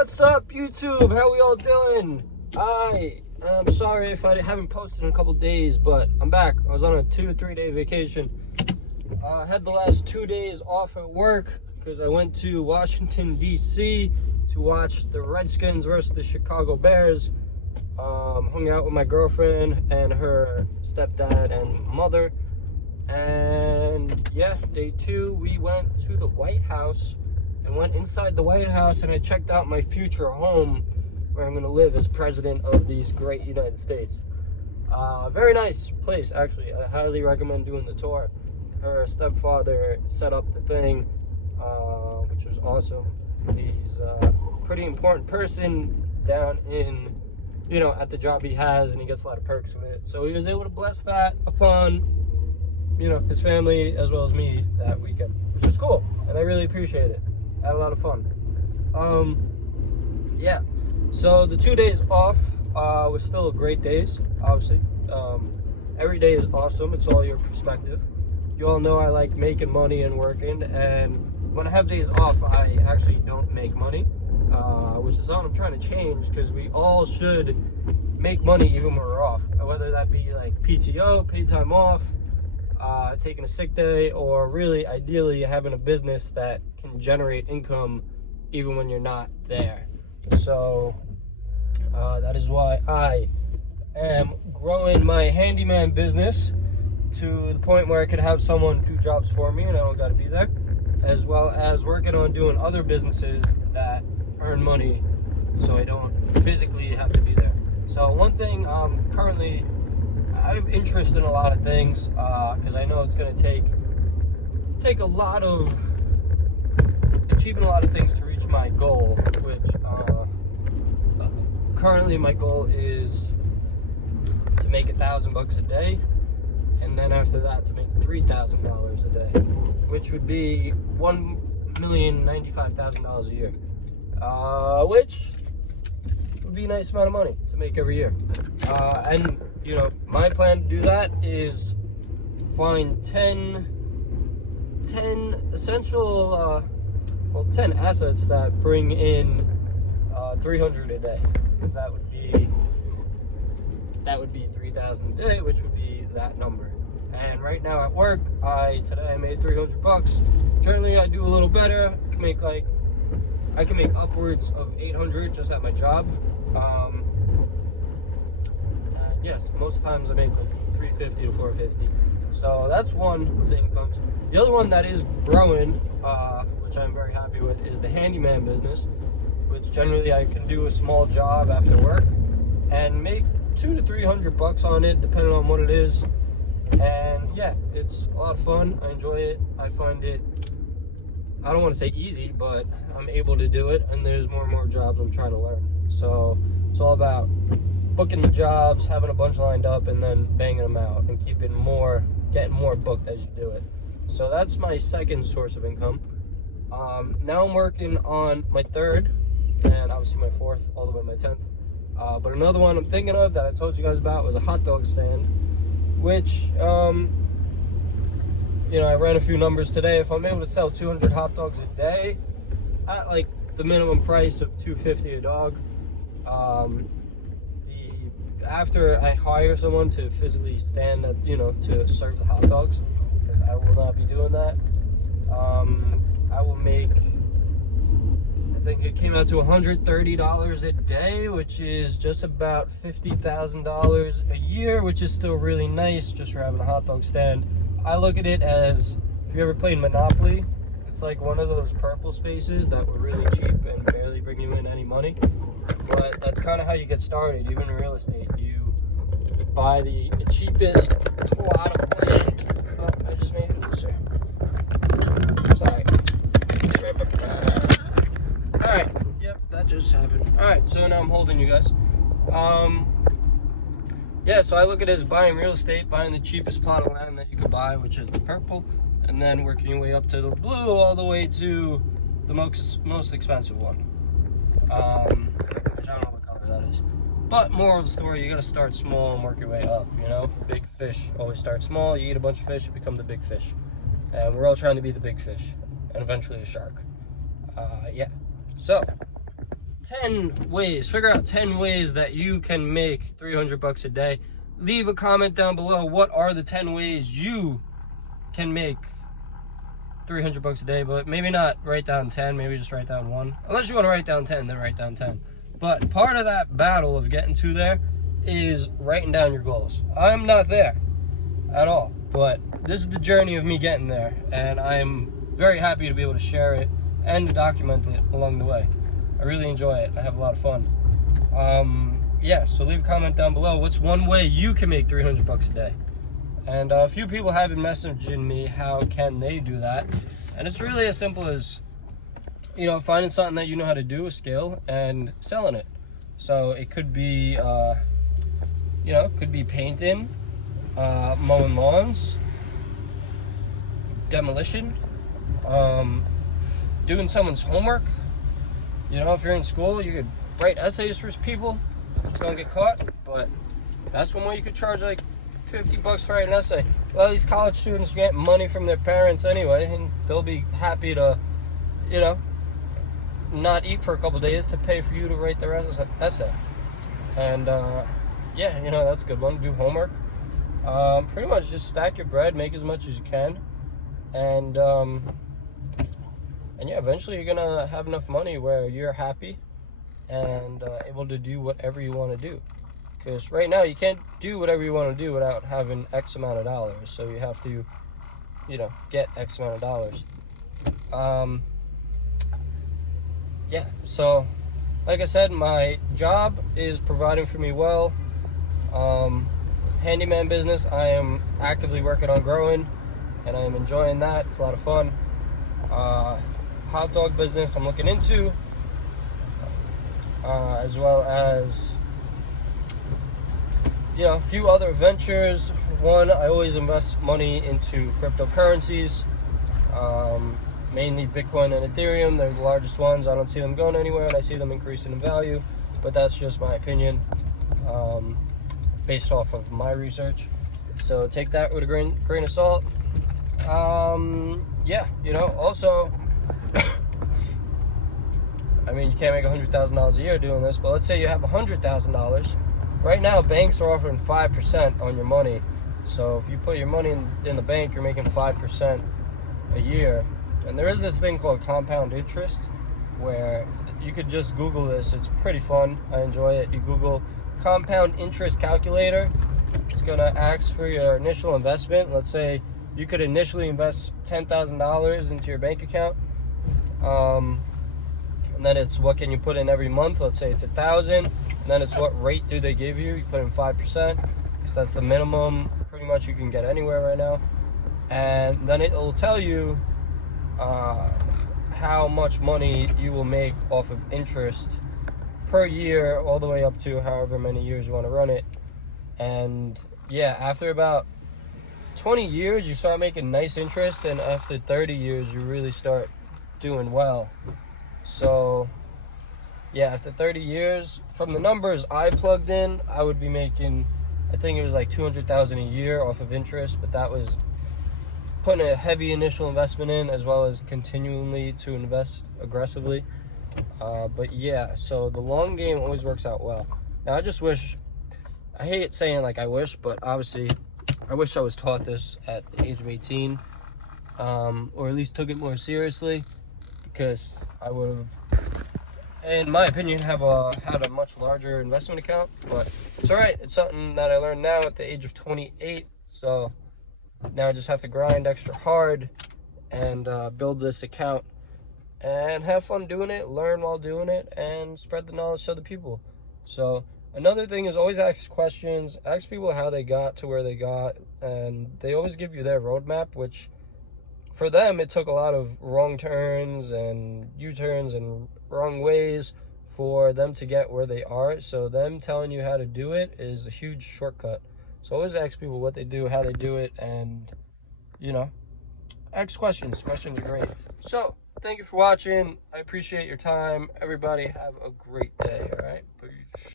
What's up, YouTube? How we all doing? I'm sorry if I haven't posted in a couple days, but I'm back. I was on a 2-3 day vacation. I had the last 2 days off at work because I went to Washington, D.C. to watch the Redskins versus the Chicago Bears. Hung out with my girlfriend and her stepdad and mother. And yeah, day 2, we went to the White House and went inside the White House, and I checked out my future home where I'm going to live as president of these great United States. Very nice place, actually. I highly recommend doing the tour. Her stepfather set up the thing, which was awesome. He's a pretty important person down in, at the job he has, and he gets a lot of perks with it. So he was able to bless that upon, his family as well as me that weekend, which was cool, and I really appreciate it. I had a lot of fun. Yeah, so the 2 days off was still great days, obviously. Every day is awesome. It's all your perspective. You all know I like making money and working, and when I have days off, I actually don't make money, which is something I'm trying to change, because we all should make money even when we're off, whether that be like PTO, paid time off, taking a sick day, or really ideally having a business that can generate income even when you're not there. So that is why I am growing my handyman business to the point where I could have someone do jobs for me and I don't got to be there, as well as working on doing other businesses that earn money so I don't physically have to be there. So one thing, currently I have interest in a lot of things, because I know it's going to take a lot of achieving a lot of things to reach my goal, which currently my goal is to make $1,000 a day, and then after that to make $3,000 a day, which would be $1,095,000 a year, which would be a nice amount of money to make every year. And my plan to do that is find 10 essential 10 assets that bring in 300 a day, because that would be 3,000 a day, which would be that number. And right now at work, today I made $300. Generally I do a little better. I can make upwards of 800 just at my job. And yes, most times I make like 350 to 450. So that's one of the incomes. The other one that is growing, which I'm very happy with, is the handyman business, which generally I can do a small job after work and make $200 to $300 on it, depending on what it is. And yeah, it's a lot of fun. I enjoy it. I find it, I don't want to say easy, but I'm able to do it, and there's more and more jobs I'm trying to learn. So it's all about booking the jobs, having a bunch lined up, and then banging them out and getting more booked as you do it. So that's my second source of income. Now I'm working on my third, and obviously my fourth, all the way to my 10th. But another one I'm thinking of that I told you guys about was a hot dog stand, which, I ran a few numbers today. If I'm able to sell 200 hot dogs a day at like the minimum price of $2.50 a dog, after I hire someone to physically stand at, to serve the hot dogs, because I will not be doing that, I will make, I think it came out to $130 a day, which is just about $50,000 a year, which is still really nice just for having a hot dog stand. I look at it as, if you ever played Monopoly, it's like one of those purple spaces that were really cheap and barely bring you in any money. But that's kind of how you get started, even in real estate. You buy the cheapest plot of land. Oh, I just made it closer. Sorry. Alright, yep, that just happened. Alright, so now I'm holding you guys. Yeah, so I look at it as buying real estate, buying the cheapest plot of land that you could buy, which is the purple, and then working your way up to the blue, all the way to the most expensive one. Which I don't know what color that is. But moral of the story, you gotta start small and work your way up, Big fish always start small. You eat a bunch of fish, you become the big fish. And we're all trying to be the big fish, and eventually a shark. Yeah. So, 10 ways. Figure out 10 ways that you can make 300 bucks a day. Leave a comment down below. What are the 10 ways you can make 300 bucks a day? But maybe not write down 10, maybe just write down 1. Unless you want to write down 10, then write down 10. But part of that battle of getting to there is writing down your goals. I'm not there at all, but this is the journey of me getting there, and I'm very happy to be able to share it and to document it along the way. I really enjoy it. I have a lot of fun. Yeah, so leave a comment down below. What's one way you can make 300 bucks a day? And a few people have been messaging me how can they do that, and it's really as simple as, you know, finding something that you know how to do, a skill, and selling it. So it could be you know, it could be painting, mowing lawns, demolition, doing someone's homework. You know, if you're in school, you could write essays for people, just don't get caught. But that's one way you could charge like 50 bucks to write an essay. Well, these college students get money from their parents anyway, and they'll be happy to, you know, not eat for a couple days to pay for you to write their essay. And yeah, you know, that's a good one. Do homework. Pretty much just stack your bread, make as much as you can, and yeah, eventually you're gonna have enough money where you're happy and able to do whatever you want to do. Because right now you can't do whatever you want to do without having X amount of dollars. So you have to, you know, get X amount of dollars. Yeah, so like I said, my job is providing for me well. Handyman business, I am actively working on growing, and I am enjoying that. It's a lot of fun. Hot dog business I'm looking into, as well as, you know, a few other ventures. One, I always invest money into cryptocurrencies, mainly Bitcoin and Ethereum. They're the largest ones. I don't see them going anywhere, and I see them increasing in value, but that's just my opinion, based off of my research. So take that with a grain of salt. Yeah, you know, also, I mean, you can't make $100,000 a year doing this, but let's say you have $100,000. Right now, banks are offering 5% on your money. So if you put your money in the bank, you're making 5% a year. And there is this thing called compound interest, where you could just Google this. It's pretty fun. I enjoy it. You Google compound interest calculator. It's gonna ask for your initial investment. Let's say you could initially invest $10,000 into your bank account, and then it's what can you put in every month. Let's say it's 1,000, and then it's what rate do they give you. You put in 5%, because that's the minimum pretty much you can get anywhere right now. And then it will tell you how much money you will make off of interest per year, all the way up to however many years you want to run it. And yeah, after about 20 years you start making nice interest, and after 30 years you really start doing well. So yeah, after 30 years, from the numbers I plugged in, I would be making, I think it was like 200,000 a year off of interest, but that was putting a heavy initial investment in, as well as continually to invest aggressively. But yeah, so the long game always works out well. Now I just wish, I hate saying like I wish, but obviously I wish I was taught this at the age of 18, or at least took it more seriously, because I would have, in my opinion, had a much larger investment account. But it's all right. It's something that I learned now at the age of 28. So now I just have to grind extra hard and build this account and have fun doing it, learn while doing it, and spread the knowledge to other people. So another thing is always ask questions. Ask people how they got to where they got, and they always give you their roadmap, which for them it took a lot of wrong turns and U-turns and wrong ways for them to get where they are. So them telling you how to do it is a huge shortcut. So always ask people what they do, how they do it, and, you know, ask questions. Questions are great. So thank you for watching. I appreciate your time. Everybody have a great day. All right.